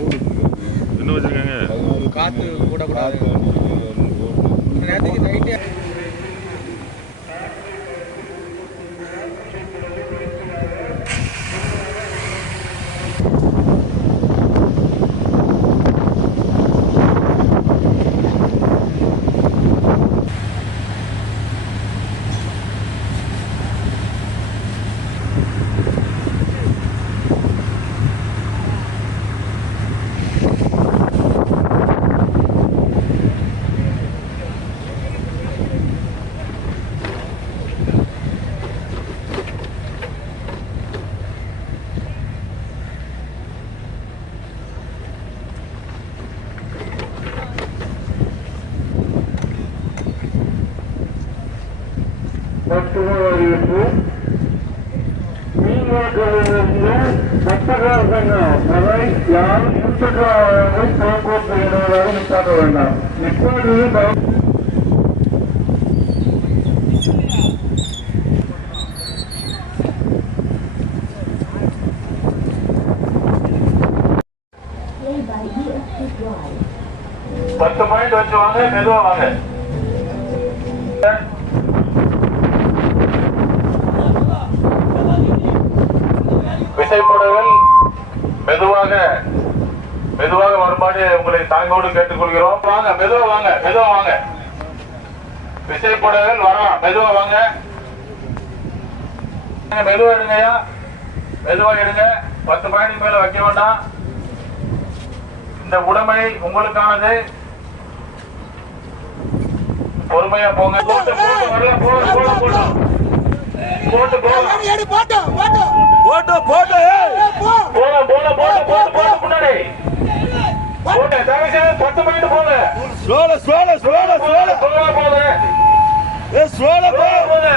என்ன வச்சிருக்காங்க? காற்று கூடக்கூடாது நேற்றுக்கு நைட்டு மருத்துவ அறிவிப்பு நீங்களுடைய சட்டகாசங்கம் அதை யாரும் இருசக்கரவாகனங்களை போக்குவரத்து இணையதாக நிப்பாட்ட வேண்டாம் இப்போது நாம் Play by EFT Drive. பத்து பாயிண்ட் வச்சு வாங்க மெதுவா வாங்க மெதுவாக மெதுவாக வரும்பாடு உங்களை தாங்கோடு கேட்டுக்கொள்கிறோம் வாங்க மெதுவா வாங்க மெதுவா வாங்க விசைப்படவில் வரலாம் மெதுவா வாங்க மெதுவா எடுங்கய்யா மெதுவா எடுங்க பத்து பாயிண்ட் மேல வைக்க வேண்டாம் இந்த உடைமை உங்களுக்கானது பொறுமையா போங்க போட்டு போட்டு போட்டு போட்டு போட்டு போட்டு போட்டு போட்டு போட்டோ போட்டோ. போல போல போட்டு போட்டு போட்டு முன்னாடி. போட்டு தயவு செய்து பத்து பாயிண்ட் போங்க. ஸ்லோல ஸ்லோல ஸ்லோல ஸ்லோல சோழ. போங்க ஏ ஸ்லோல போ. சோழ போங்க.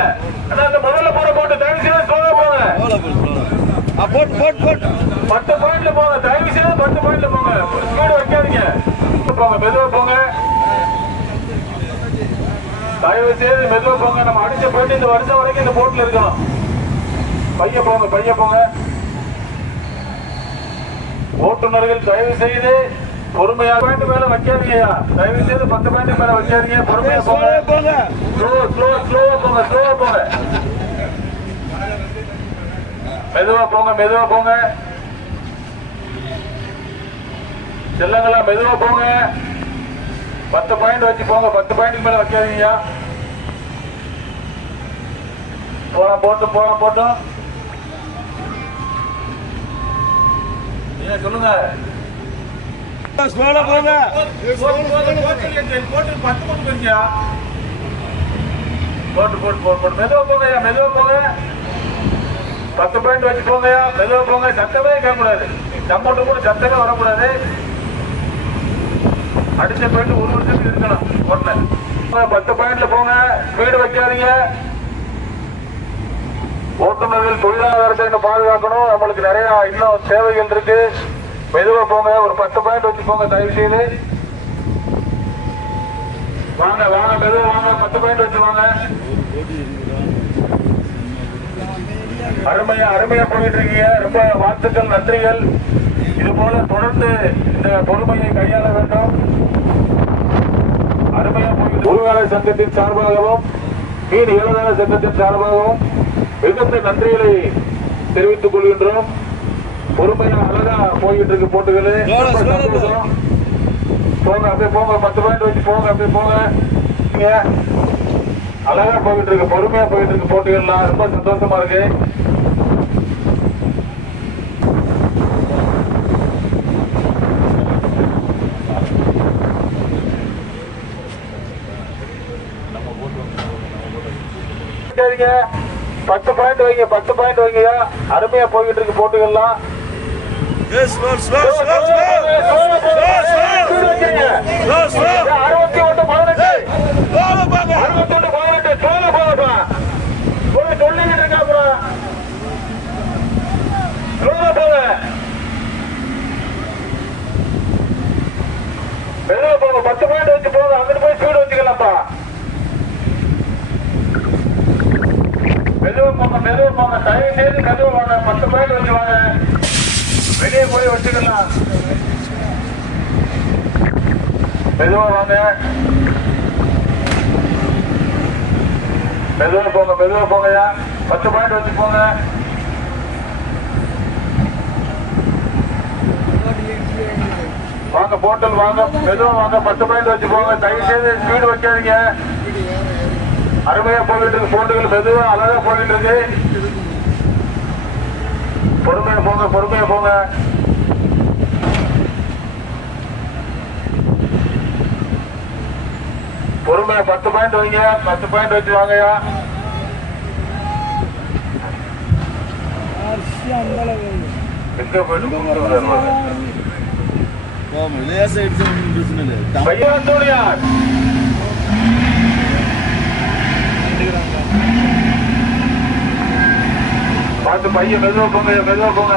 அண்ணா இந்த முதல்ல போட போட்டு தயவு செய்து சோழ போங்க ஆ போட் போட் போட் பத்து பாயிண்ட்ல போங்க தயவு செய்து பத்து பாயிண்ட்ல போங்க. ஸ்பீடு வைக்காதீங்க. போங்க மெதுவா போங்க. தயவு செய்து மெதுவா போங்க. நம்ம அடிச்ச போயிட்டு இந்த வருஷம் வரைக்கும் இந்த போட்ல இருக்கணும். பைய போங்க பைய போங்க. ஓட்டுநர்கள் தயவு செய்து பொறுமையா பாயிண்ட் மேல வைக்காதீங்கய்யா. தயவு செய்து பத்து பாயிண்ட் மேல வைக்காதீங்க பொறுமையா போங்க. போங்க. ஸ்லோ ஸ்லோ ஸ்லோவா போங்க ஸ்லோவா போங்க. மெதுவா போங்க மெதுவா போங்க. செல்லங்களா மெதுவா போங்க. பத்து பாயிண்ட் வச்சு போங்க பத்து பாயிண்ட் மேல வைக்காதீங்க போலாம் போட்டும் போலாம் போட்டும். சொல்லுங்க ஸ்லோல போங்க போட்டு பத்து போட்டு போட்டு போட்டு போட்டு போட்டு மெதுவா போங்கய்யா மெதுவா போங்க பத்து பாயிண்ட் வச்சு போங்கய்யா மெதுவா போங்க சத்தமே கேட்கக்கூடாது சம்பளம் கூட சத்தமே வரக்கூடாது அடிச்ச பாயிண்ட் ஒரு வருஷத்துக்கு இருக்கணும் ஒண்ணு பத்து பாயிண்ட்ல போங்க ஸ்பீடு வைக்காதீங்க ஓட்டுநர்கள் தொழிலாளர்களை இன்னும் பாதுகாக்கணும். நம்மளுக்கு நிறைய இன்னும் சேவைகள் இருக்கு. மெதுவா போங்க. ஒரு பத்து பாயிண்ட் வச்சு போங்க தயவு செய்து வாங்க வாங்க மெதுவா வாங்க. பத்து பாயிண்ட் வச்சு வாங்க. அருமையா அருமையா போயிட்டு இருக்கீங்க. ரொம்ப வாழ்த்துக்கள் நன்றிகள். இது போல தொடர்ந்து இந்த பொறுமையை கையாள வேண்டும். அருமையா போயிட்டு உருவாள சங்கத்தின் சார்பாகவும் மீன் இளநல சங்கத்தின் சார்பாகவும் மிகுந்த நன்றிகளை தெரிவித்துக் கொள்கின்றோம். பொறுமையா அழகா போய்கிட்டு இருக்கு போட்டுகளு. போங்க அப்படியே போங்க பத்து பாயிண்ட் வச்சு போங்க அப்படியே போங்க. அழகா போயிட்டு இருக்கு பொறுமையா போயிட்டு இருக்கு போட்டிகள்லாம் ரொம்ப சந்தோஷமா இருக்கு. சரிங்க பத்து பாயிண்ட் வைங்க பத்து பாயிண்ட் வைங்கயா அருமையா போய்கிட்டு இருக்கு போட்டிகள்லாம். அறுபத்தி ஒன்று பதினெட்டு. அறுபத்தி ஒன்று பதினெட்டு. சோழ போகப்பா போய் சொல்லிக்கிட்டு இருக்காப்பா சோழ போக மெதுவா போங்க பத்து பாயிண்ட் வச்சு போங்க அங்கிட்டு போய் ஸ்பீடு வச்சுக்கலாம்ப்பா மெதுவா போங்க மெதுவா போங்க தயவு செய்து மெதுவா வாங்க. பத்து பாயிண்ட் வச்சு வாங்க. வெளியே போய் வச்சுக்கலாம் மெதுவா வாங்க. மெதுவா போங்க மெதுவா போங்கயா பத்து பாயிண்ட் வச்சு போங்க. வாங்க போட்டல் வாங்க. மெதுவா வாங்க. பத்து பாயிண்ட் வச்சு போங்க. தயவு செய்து ஸ்பீடு வைக்காதீங்க. அருமையா போயிட்டு இருக்கு போட்டுகள் மெதுவா அழகா போயிட்டு இருக்கு. போங்க பொறுமையா போங்க பொறுமையா பத்து பாயிண்ட் வைங்க பத்து பாயிண்ட் வச்சு வாங்கய்யா எங்க போயிட்டு கூப்பிட்டு? பையன் தோழியார் பார்த்து பையன் மெதுவாக போங்க மெதுவாக போங்க.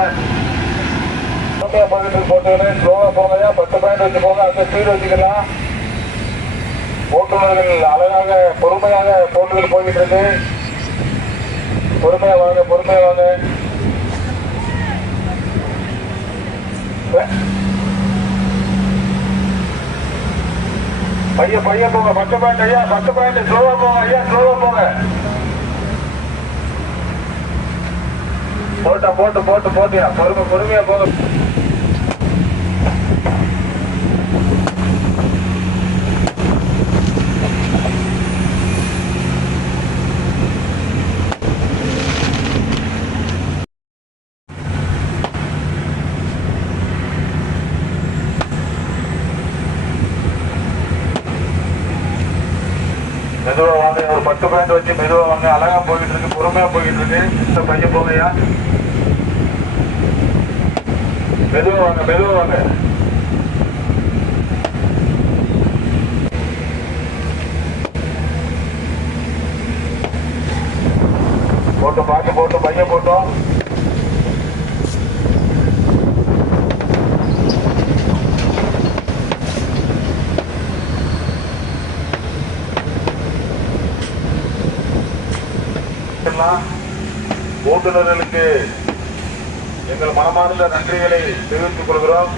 பொறுமையா போயிட்டு போட்டுக்கிறேன் ஸ்லோவா போங்கய்யா பத்து பாயிண்ட் வச்சு போங்க. அந்த ஸ்பீடு வச்சுக்கலாம். ஓட்டுநர்கள் அழகாக பொறுமையாக போட்டுகள் போய்கிட்டு இருக்கு. பொறுமையாக வாங்க பொறுமையாக வாங்க. பையன் பையன் போங்க. பத்து பாயிண்ட் ஐயா. பத்து பாயிண்ட் ஸ்லோவா போங்க ஐயா. ஸ்லோவா போங்க. போட்டா போட்டு போட்டு போட்டியா? பொறுமை பொறுமையா போங்க மெதுவா வாங்க ஒரு பத்து பாயிண்ட் வச்சு மெதுவா வாங்க அழகா போயிட்டு இருக்கு பொறுமையா போயிட்டு இருக்கு இந்த பையன் போங்கய்யா மெதுவா வாங்க மெதுவா வாங்க போட்டு பாட்டு போட்டு பையன் போட்டோம் எல்லாம் ஓட்டுநர்களுக்கு எங்கள் மனமார்ந்த நன்றிகளை தெரிவித்துக் கொள்கிறோம்.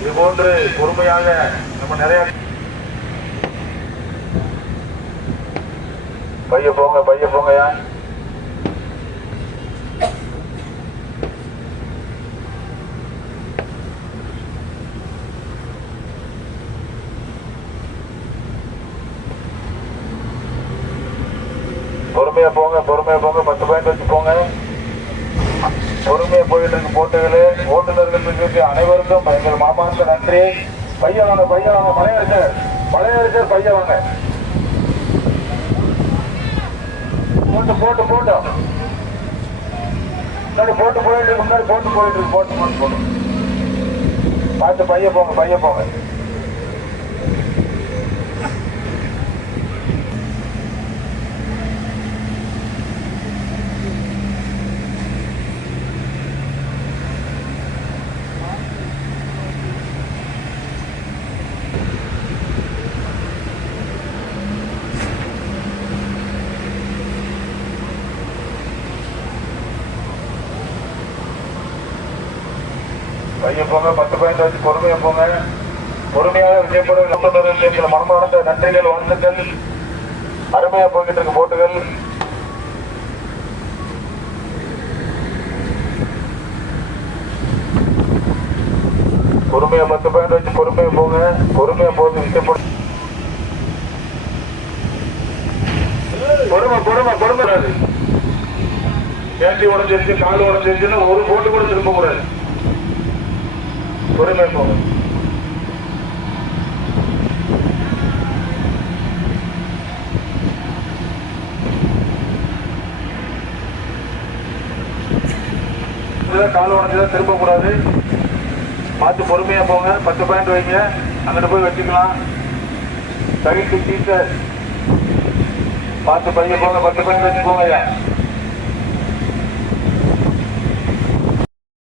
இது போன்று பொறுமையாக நம்ம நிறைய பைய போங்க பைய போங்கயா பொறுமையா போங்க பொறுமையா போங்க. பத்து பாயிண்ட் வச்சு போங்க. பொறுமையா போயிட்டு இருக்கு போட்டுகளே. ஓட்டுநர்கள் அனைவருக்கும் எங்கள் மாமாவுக்கு நன்றி. பையன் வாங்க பையன் வாங்க. மலையரசர் மலையரசர் பையன் வாங்க. போட்டு போட்டு போட்டு. முன்னாடி போட்டு போயிட்டு முன்னாடி போட்டு போயிட்டு இருக்கு, போட்டு போட்டு போட்டு. பார்த்து பையன் போங்க பையன் போங்க. கையை போங்க பத்து பாயிண்ட் வச்சு பொறுமையா போங்க. பொறுமையாக விஜயப்படும் ஓட்டுநர்கள் மனமார்ந்த நன்றிகள் வாழ்த்துக்கள் அருமையா போய்கிட்டு இருக்கு போட்டுகள். பொறுமையா பத்து பாயிண்ட் வச்சு பொறுமையா போங்க. பொறுமையா போகுது விஜயபுரம். பொறுமை பொறுமை பொறுமை கேட்டி உடஞ்சிருச்சு கால் உடஞ்சிருச்சுன்னா ஒரு போட்டு கூட திரும்ப கூடாது. பொறுமை கால கால் உடஞ்சதா திரும்ப கூடாது பார்த்து பொறுமையா போங்க. பத்து பாயிண்ட் வைங்க. அங்கிட்டு போய் வச்சுக்கலாம் சைட்டு டீச்சர் பார்த்து பையன் போங்க. பத்து பாயிண்ட் வச்சு போங்க ஐயா